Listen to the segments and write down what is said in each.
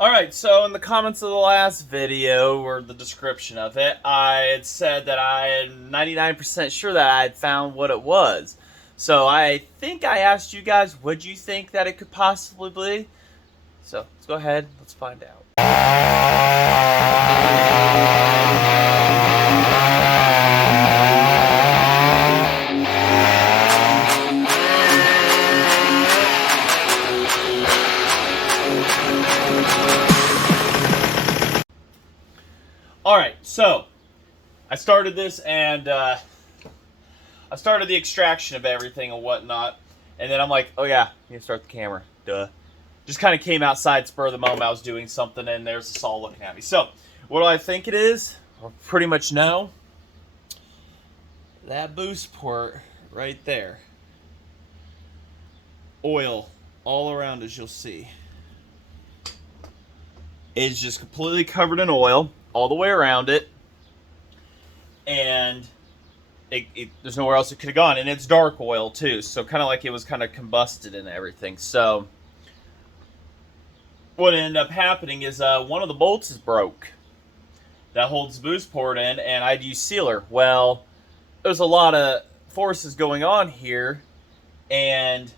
Alright, so in the comments of the last video, or the description of it, I had said that I am 99% sure that I had found what it was. So I think I asked you guys, would you think that it could possibly be? So let's go ahead, let's find out. Alright, so I started this and I started the extraction of everything and whatnot, and then I'm like, oh yeah, you can start the camera, duh. Just kind of came outside, spur of the moment, I was doing something, and there's us all looking at me. So, what do I think it is? I pretty much know. That boost port right there. Oil all around, as you'll see. It's just completely covered in oil all the way around it, and there's nowhere else it could have gone, and it's dark oil too, so kind of like it was kind of combusted and everything. So what ended up happening is one of the bolts is broke that holds the boost port in, and I'd use sealer. Well, there's a lot of forces going on here, and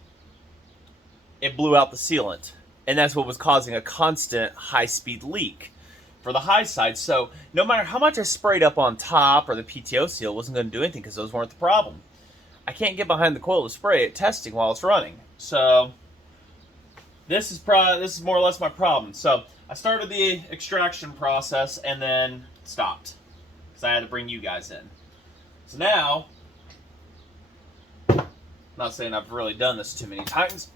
it blew out the sealant, and that's what was causing a constant high-speed leak for the high side. So no matter how much I sprayed up on top or the PTO seal, wasn't going to do anything because those weren't the problem. I can't get behind the coil to spray it testing while it's running. So this is more or less my problem. So I started the extraction process and then stopped because I had to bring you guys in. So now, I'm not saying I've really done this too many times.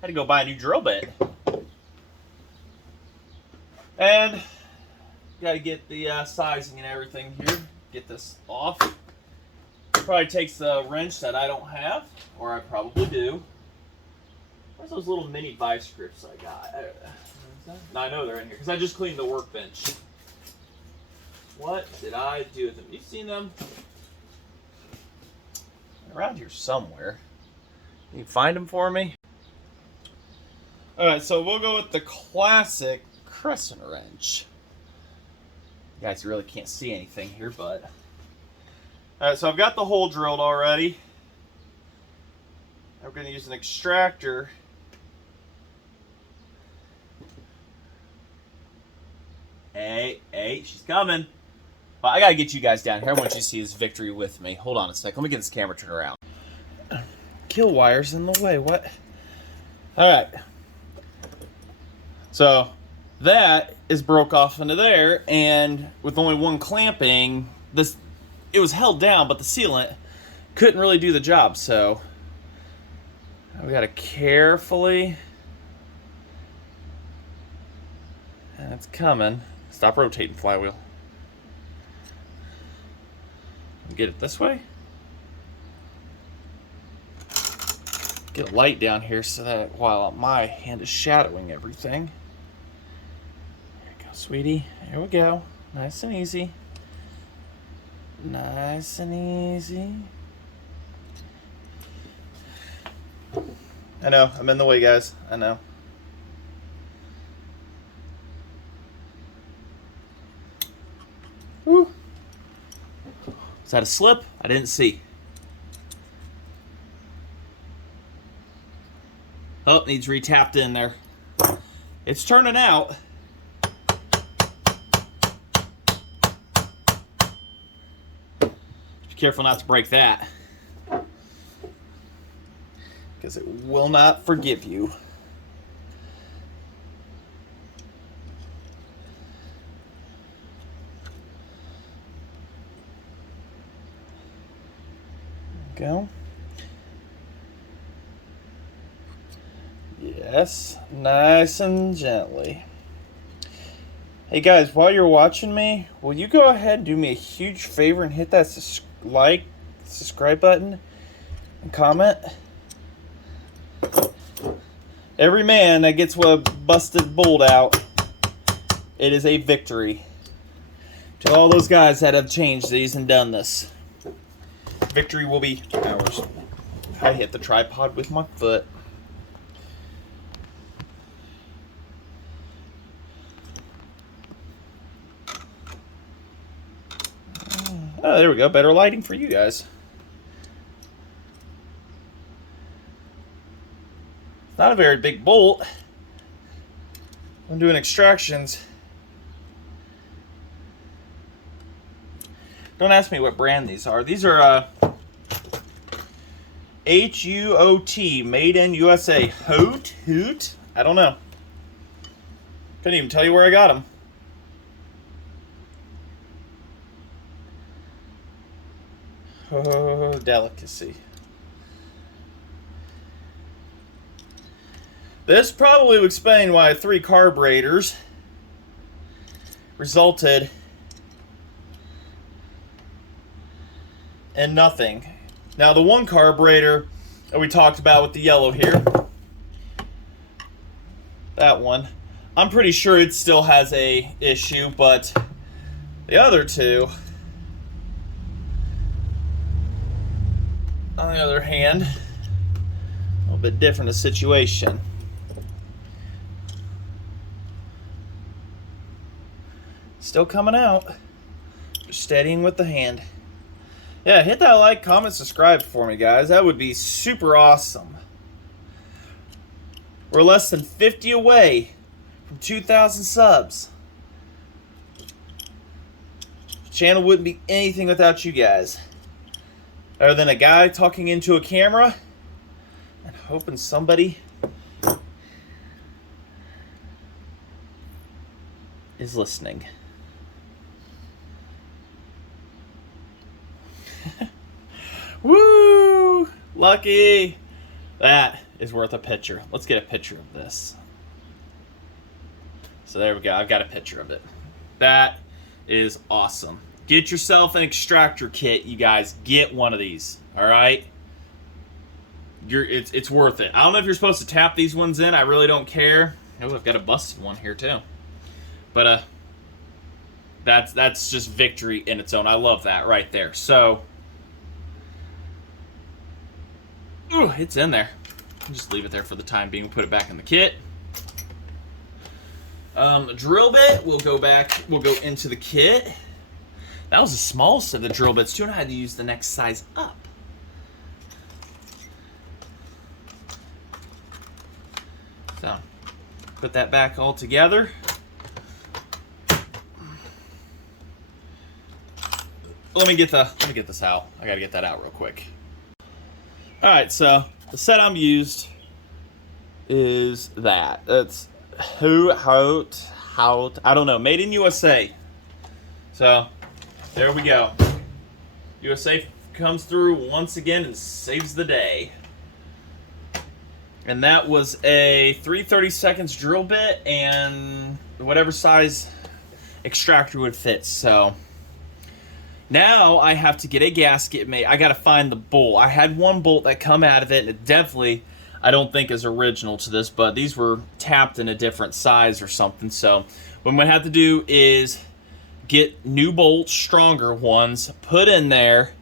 Had to go buy a new drill bit. And got to get the sizing and everything here. Get this off. Probably takes the wrench that I don't have, or I probably do. Where's those little mini vice grips I got? No, I know they're in here because I just cleaned the workbench. What did I do with them? You've seen them around here somewhere. Can you find them for me? Alright, so we'll go with the classic crescent wrench. You guys really can't see anything here, but... Alright, so I've got the hole drilled already. Now we're going to use an extractor. Hey, she's coming. Well, I got to get you guys down here. I want you to see this victory with me. Hold on a sec. Let me get this camera turned around. Kill wire's in the way. What? Alright. So that is broke off into there, and with only one clamping, it was held down, but the sealant couldn't really do the job. So we got to carefully, and it's coming. Stop rotating, flywheel. Get it this way. Get a light down here so that while my hand is shadowing everything. There you go, sweetie. There we go. Nice and easy. Nice and easy. I know, I'm in the way, guys. I know. Woo. Is that a slip? I didn't see. Oh, needs retapped in there. It's turning out. Be careful not to break that, because it will not forgive you. There we go. Yes, nice and gently. Hey guys, while you're watching me, will you go ahead and do me a huge favor and hit that subscribe button and comment? Every man that gets a busted bolt out, it is a victory. To all those guys that have changed these and done this. victory will be ours. I hit the tripod with my foot. Oh, there we go. Better lighting for you guys. It's not a very big bolt. I'm doing extractions. Don't ask me what brand these are. These are H-U-O-T, made in USA. Hoot? I don't know. Couldn't even tell you where I got them. Oh, delicacy. This probably would explain why 3 carburetors resulted in nothing. Now, the one carburetor that we talked about with the yellow here, that one, I'm pretty sure it still has a issue, but the other two, on the other hand, a little bit different a situation. Still coming out. Just steadying with the hand. Yeah, hit that like, comment, subscribe for me, guys. That would be super awesome. We're less than 50 away from 2,000 subs. The channel wouldn't be anything without you guys. Other than a guy talking into a camera and hoping somebody is listening. Woo! Lucky! That is worth a picture. Let's get a picture of this. So there we go. I've got a picture of it. That is awesome. Get yourself an extractor kit, you guys. Get one of these. Alright? It's worth it. I don't know if you're supposed to tap these ones in. I really don't care. Oh, I've got a busted one here too. But that's just victory in its own. I love that right there. So ooh, it's in there. I'll just leave it there for the time being. We'll put it back in the kit. Drill bit will go back. We'll go into the kit. That was the smallest of the drill bits too, and I had to use the next size up. So, put that back all together. Let me get this out. I gotta get that out real quick. All right, so the set I'm used is that. That's I don't know, made in USA. So there we go. USA comes through once again and saves the day. And that was a 3/32 drill bit and whatever size extractor would fit. So now I have to get a gasket made. I got to find the bolt. I had one bolt that come out of it, and it definitely, I don't think is original to this, but these were tapped in a different size or something. So what I'm going to have to do is get new bolts, stronger ones, put in there,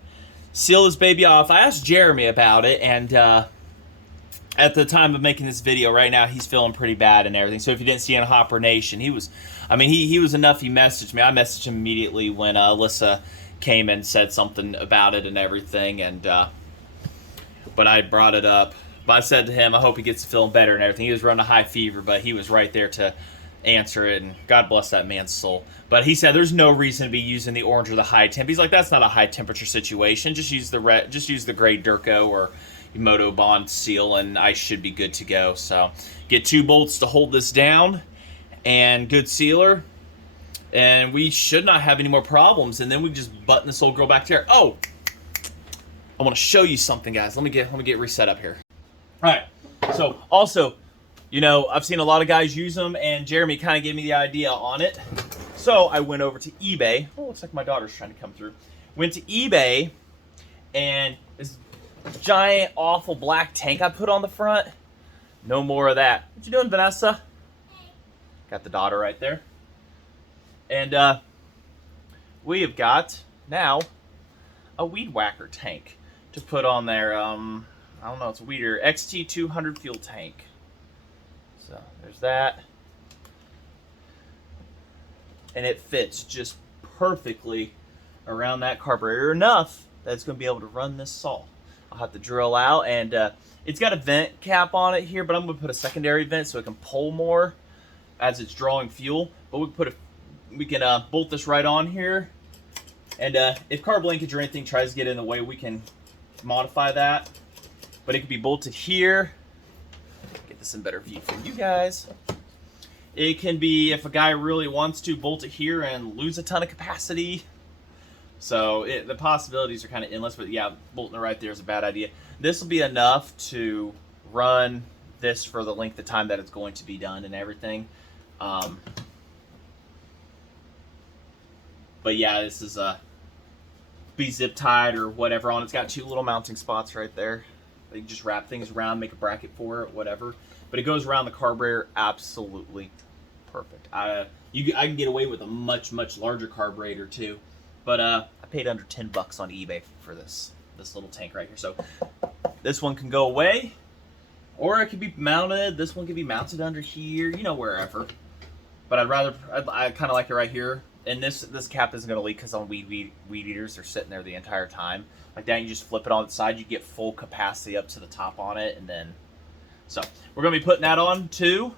seal this baby off. I asked Jeremy about it, and at the time of making this video right now, he's feeling pretty bad and everything. So if you didn't see on Hopper Nation, he was enough. He messaged me. I messaged him immediately when Alyssa came and said something about it and everything, and but I brought it up. But I said to him, I hope he gets feeling better and everything. He was running a high fever, but he was right there to answer it, and God bless that man's soul. But he said there's no reason to be using the orange or the high temp. He's like, that's not a high temperature situation. Just use the gray Durco or Moto Bond seal, and I should be good to go. So get 2 bolts to hold this down, and good sealer, and we should not have any more problems. And then we just button this old girl back there. Oh, I want to show you something, guys. Let me get reset up here. All right. So also, you know, I've seen a lot of guys use them, and Jeremy kind of gave me the idea on it. So I went over to eBay. Oh, looks like my daughter's trying to come through. Went to eBay, and this giant, awful black tank I put on the front. No more of that. What you doing, Vanessa? Got the daughter right there. And we have got now a weed whacker tank to put on there. I don't know, it's a Weeder XT200 fuel tank. So there's that. And it fits just perfectly around that carburetor, enough that it's going to be able to run this saw. I'll have to drill out, and it's got a vent cap on it here, but I'm going to put a secondary vent so it can pull more as it's drawing fuel. But we can bolt this right on here, and if carb linkage or anything tries to get in the way, we can modify that. But it can be bolted here. Get this in better view for you guys. It can be, if a guy really wants to, bolt it here and lose a ton of capacity. So the possibilities are kind of endless, but yeah, bolting it right there is a bad idea. This will be enough to run this for the length of time that it's going to be done and everything. But yeah, this is be zip tied or whatever on. It's got 2 little mounting spots right there. You can just wrap things around, make a bracket for it, whatever. But it goes around the carburetor absolutely perfect. I can get away with a much larger carburetor too. But I paid under $10 on eBay for this little tank right here. So this one can go away, or it could be mounted. This one can be mounted under here, you know, wherever. But I kind of like it right here. And this cap isn't going to leak because on weed eaters, they're sitting there the entire time. Like that, you just flip it on the side, you get full capacity up to the top on it, and then. So we're going to be putting that on too.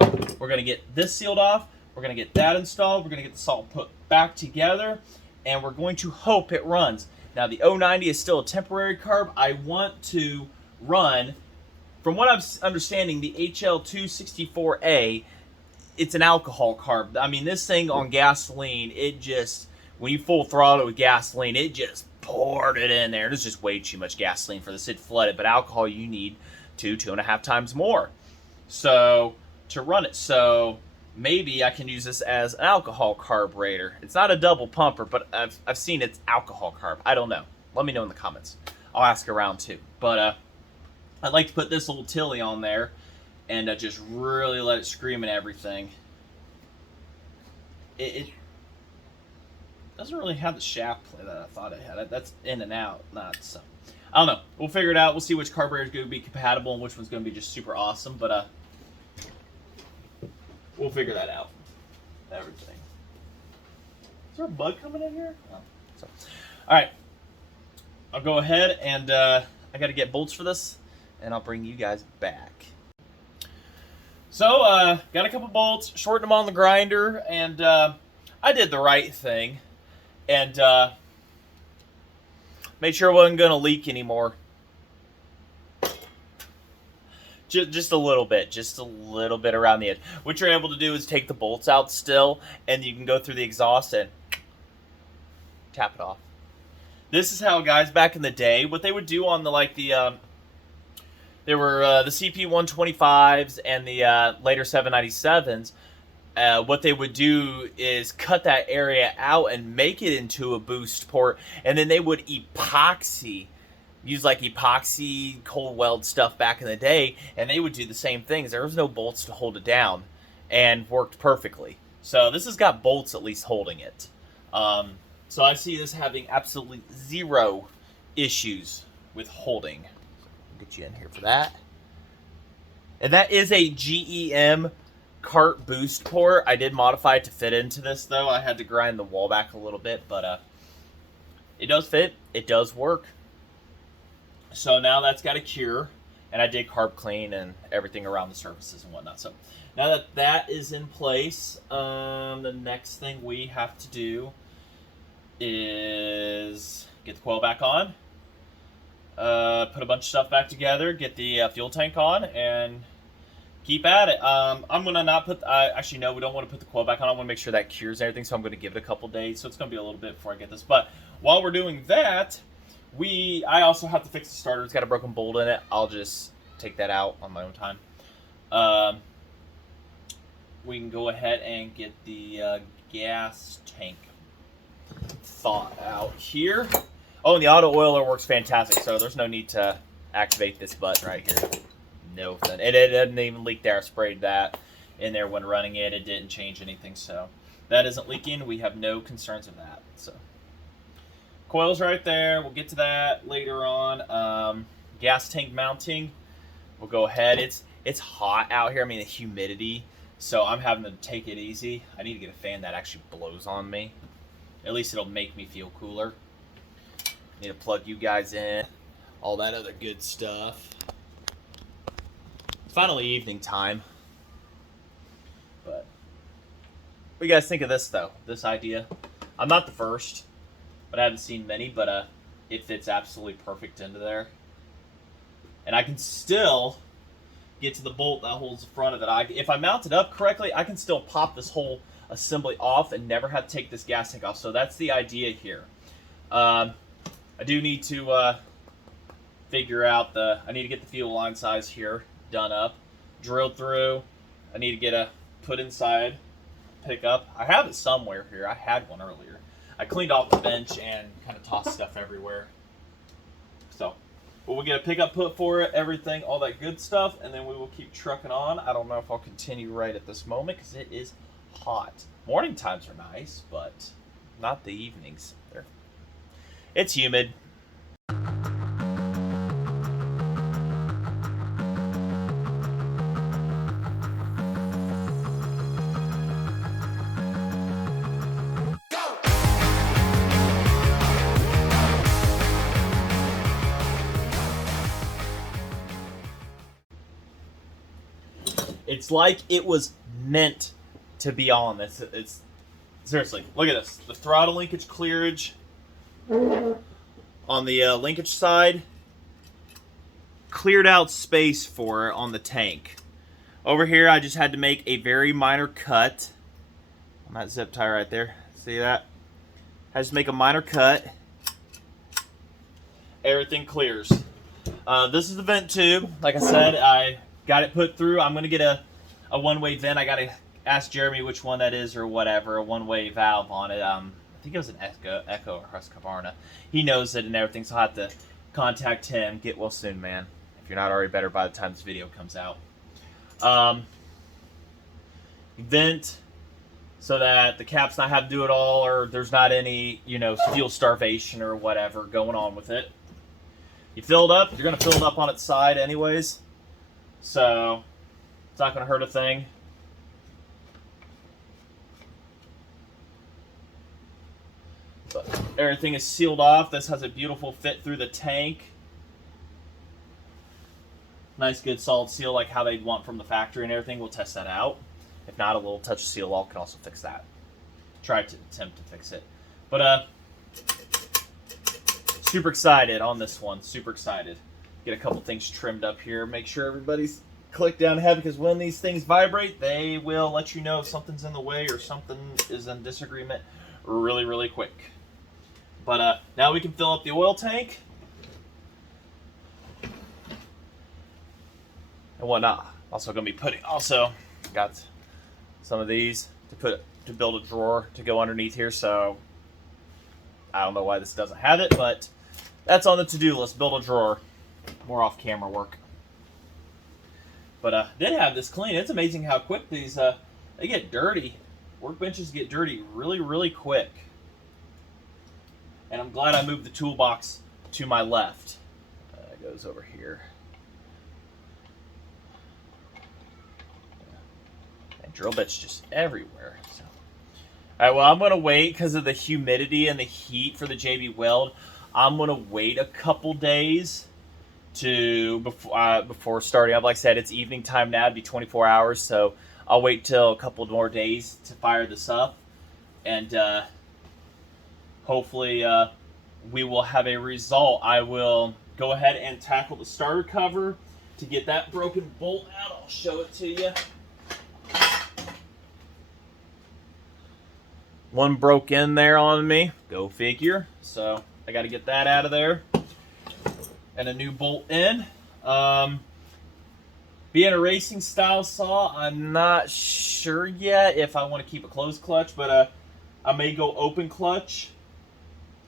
We're going to get this sealed off. We're going to get that installed. We're going to get the saw put back together. And we're going to hope it runs. Now, the 090 is still a temporary carb. I want to run, from what I'm understanding, the HL264A, it's an alcohol carb. I mean, this thing on gasoline, it just, when you full throttle with gasoline, it just poured it in there. There's just way too much gasoline for this. It flooded, but alcohol, you need 2.5 times more. So, to run it. So, maybe I can use this as an alcohol carburetor. It's not a double pumper, but I've seen it's alcohol carb. I don't know. Let me know in the comments. I'll ask around too. But I'd like to put this little Tilly on there and just really let it scream and everything. It doesn't really have the shaft play that I thought it had. That's in and out. So I don't know. We'll figure it out. We'll see which carburetor is going to be compatible and which one's going to be just super awesome. But we'll figure that out. Everything. Is there a bug coming in here? Oh, sorry. All right. I'll go ahead and I got to get bolts for this, and I'll bring you guys back. So, got a couple bolts, shortened them on the grinder, and I did the right thing, and made sure it wasn't going to leak anymore. Just a little bit around the edge. What you're able to do is take the bolts out still, and you can go through the exhaust and tap it off. This is how guys back in the day, what they would do on there were the CP125s and the later 797s. What they would do is cut that area out and make it into a boost port, and then they would use like epoxy cold weld stuff back in the day, and they would do the same things. There was no bolts to hold it down, and worked perfectly. So this has got bolts at least holding it. So I see this having absolutely zero issues with holding. I'll get you in here for that. And that is a GEM cart boost port. I did modify it to fit into this though. I had to grind the wall back a little bit, but it does fit. It does work. So now that's got a cure, and I did carb clean and everything around the surfaces and whatnot. So now that that is in place, the next thing we have to do is get the coil back on, put a bunch of stuff back together, get the fuel tank on, and keep at it. I'm going to not put, actually no, we don't want to put the coil back on. I want to make sure that cures everything, so I'm going to give it a couple days. So it's going to be a little bit before I get this. But while we're doing that, I also have to fix the starter. It's got a broken bolt in it. I'll just take that out on my own time. We can go ahead and get the gas tank thawed out here. Oh, and the auto oiler works fantastic, so there's no need to activate this button right here. No, and it didn't even leak there. I sprayed that in there when running it. It didn't change anything, so that isn't leaking. We have no concerns of that. So Coil's right there. We'll get to that later on. Gas tank mounting. We'll go ahead. It's hot out here. I mean, the humidity. So I'm having to take it easy. I need to get a fan that actually blows on me. At least it'll make me feel cooler. Need to plug you guys in. All that other good stuff. It's finally evening time. But what do you guys think of this, though? This idea? I'm not the first, but I haven't seen many, but it fits absolutely perfect into there. And I can still get to the bolt that holds the front of it. If I mount it up correctly, I can still pop this whole assembly off and never have to take this gas tank off. So that's the idea here. I do need to figure out I need to get the fuel line size here done up, drilled through. I need to get a put inside pickup. I have it somewhere here. I had one earlier. I cleaned off the bench and kind of tossed stuff everywhere. So we'll get a pickup put for it, everything, all that good stuff, and then we will keep trucking on. I don't know if I'll continue right at this moment because it is hot. Morning times are nice, but not the evenings. It's humid. It's like it was meant to be on. It's seriously, look at this. The throttle linkage clearage on the linkage side, cleared out space for it on the tank. Over here, I just had to make a very minor cut on that zip tie right there. See that? I just make a minor cut. Everything clears. This is the vent tube. Like I said, I got it put through. I'm going to get a one-way vent. I got to ask Jeremy which one that is or whatever. A one-way valve on it. I think it was an Echo or Husqvarna. He knows it and everything, so I'll have to contact him. Get well soon, man. If you're not already better by the time this video comes out. Vent so that the cap's not have to do it all, or there's not any, fuel starvation or whatever going on with it. You fill it up. You're going to fill it up on its side anyways. So it's not going to hurt a thing. But everything is sealed off. This has a beautiful fit through the tank. Nice, good, solid seal like how they'd want from the factory and everything. We'll test that out. If not, a little touch of seal wall can also fix that. Try to attempt to fix it. But, super excited on this one. Super excited. Get a couple things trimmed up here. Make sure everybody's clicked down ahead, because when these things vibrate, they will let you know if something's in the way or something is in disagreement really, really quick. But now we can fill up the oil tank and whatnot. Also going to be putting, got some of these to build a drawer to go underneath here. So I don't know why this doesn't have it, but that's on the to-do list. Build a drawer. More off-camera work. But did have this clean. It's amazing how quick these they get dirty. Workbenches get dirty really, really quick. And I'm glad I moved the toolbox to my left. It goes over here. And drill bits just everywhere. So. All right, well, I'm going to wait because of the humidity and the heat for the JB Weld. I'm going to wait a couple days before starting up. Like I said, it's evening time now. It'd be 24 hours, so I'll wait till a couple more days to fire this up. And hopefully we will have a result. I will go ahead and tackle the starter cover to get that broken bolt out. I'll show it to you. One broke in there on me. Go figure. So I got to get that out of there. And a new bolt in. Being a racing style saw, I'm not sure yet if I want to keep a closed clutch, but I may go open clutch.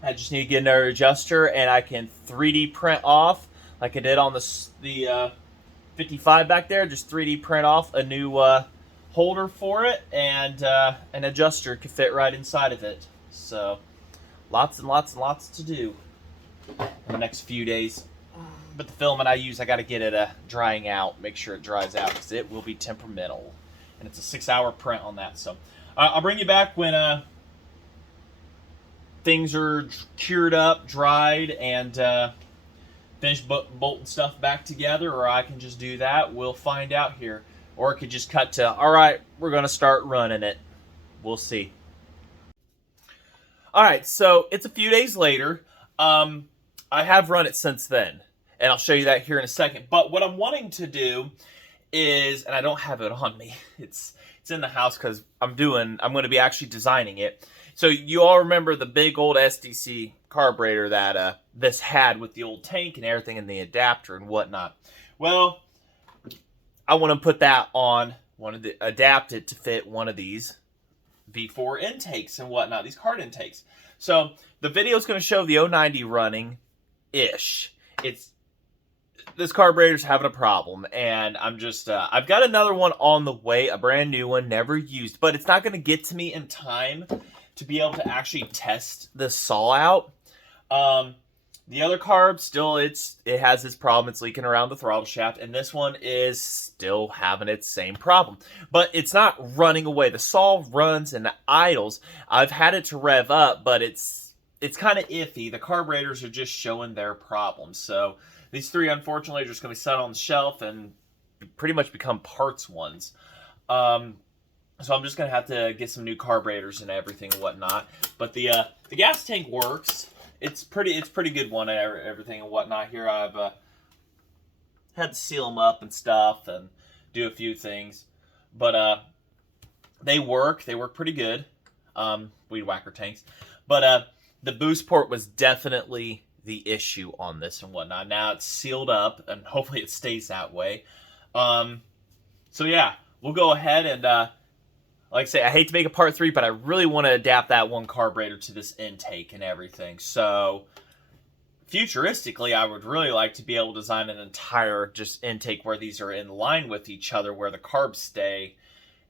I just need to get another adjuster, and I can 3D print off like I did on the 55 back there. Just 3D print off a new holder for it, and an adjuster could fit right inside of it. So lots and lots and lots to do in the next few days. But the filament I use, I got to get it drying out, make sure it dries out, because it will be temperamental. And it's a 6-hour print on that. So I'll bring you back when things are cured up, dried, and finish bolting stuff back together, or I can just do that. We'll find out here. Or it could just cut to, all right, we're going to start running it. We'll see. All right, so it's a few days later. I have run it since then, and I'll show you that here in a second. But what I'm wanting to do is, and I don't have it on me, it's in the house because I'm going to be actually designing it. So you all remember the big old SDC carburetor that this had with the old tank and everything and the adapter and whatnot. Well, I want to put that on, adapt it to fit one of these V4 intakes and whatnot, these card intakes. So the video is going to show the 090 running-ish. This carburetor's having a problem, and I'm just, I've got another one on the way, a brand new one, never used, but it's not going to get to me in time to be able to actually test the saw out. The other carb, still, it has this problem. It's leaking around the throttle shaft, and this one is still having its same problem. But it's not running away. The saw runs and idles. I've had it to rev up, but it's kind of iffy. The carburetors are just showing their problems. So these three, unfortunately, are just going to be set on the shelf and pretty much become parts ones. So I'm just going to have to get some new carburetors and everything and whatnot. But the gas tank works. It's pretty good one and everything and whatnot. Here I've had to seal them up and stuff and do a few things. But they work pretty good. Weed whacker tanks. But the boost port was definitely the issue on this and whatnot. Now it's sealed up, and hopefully it stays that way. So yeah, we'll go ahead and, like I say, I hate to make a part 3, but I really want to adapt that one carburetor to this intake and everything. So futuristically, I would really like to be able to design an entire just intake where these are in line with each other, where the carbs stay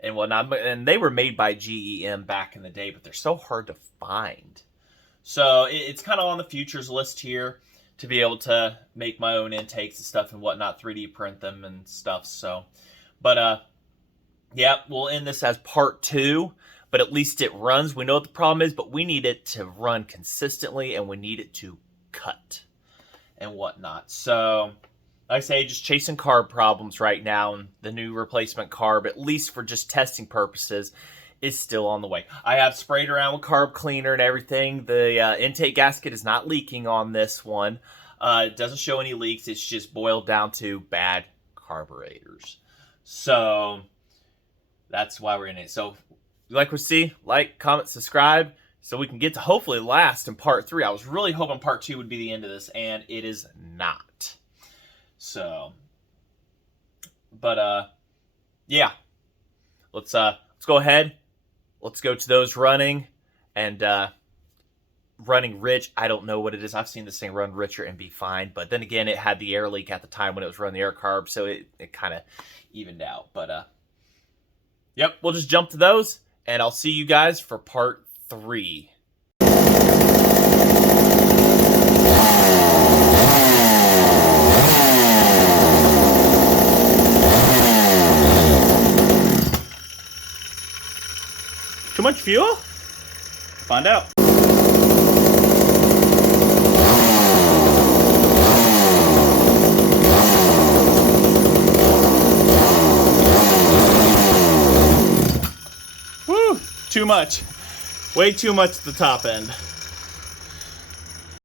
and whatnot. And they were made by GEM back in the day, but they're so hard to find. So it's kind of on the futures list here to be able to make my own intakes and stuff and whatnot, 3D print them and stuff. So, but yeah, we'll end this as part 2, but at least it runs. We know what the problem is, but we need it to run consistently, and we need it to cut and whatnot. So, like I say, just chasing carb problems right now, and the new replacement carb, at least for just testing purposes, is still on the way. I have sprayed around with carb cleaner and everything. The intake gasket is not leaking on this one. It doesn't show any leaks. It's just boiled down to bad carburetors. So that's why we're in it. So if you like what you see, like, comment, subscribe, so we can get to hopefully last in part 3. I was really hoping part 2 would be the end of this, and it is not. So, but yeah, let's go ahead. Let's go to those running, and running rich. I don't know what it is. I've seen this thing run richer and be fine, but then again, it had the air leak at the time when it was running the air carb, so it kind of evened out. But yep, we'll just jump to those, and I'll see you guys for part 3. Too much fuel? Find out. Woo! Too much. Way too much at the top end.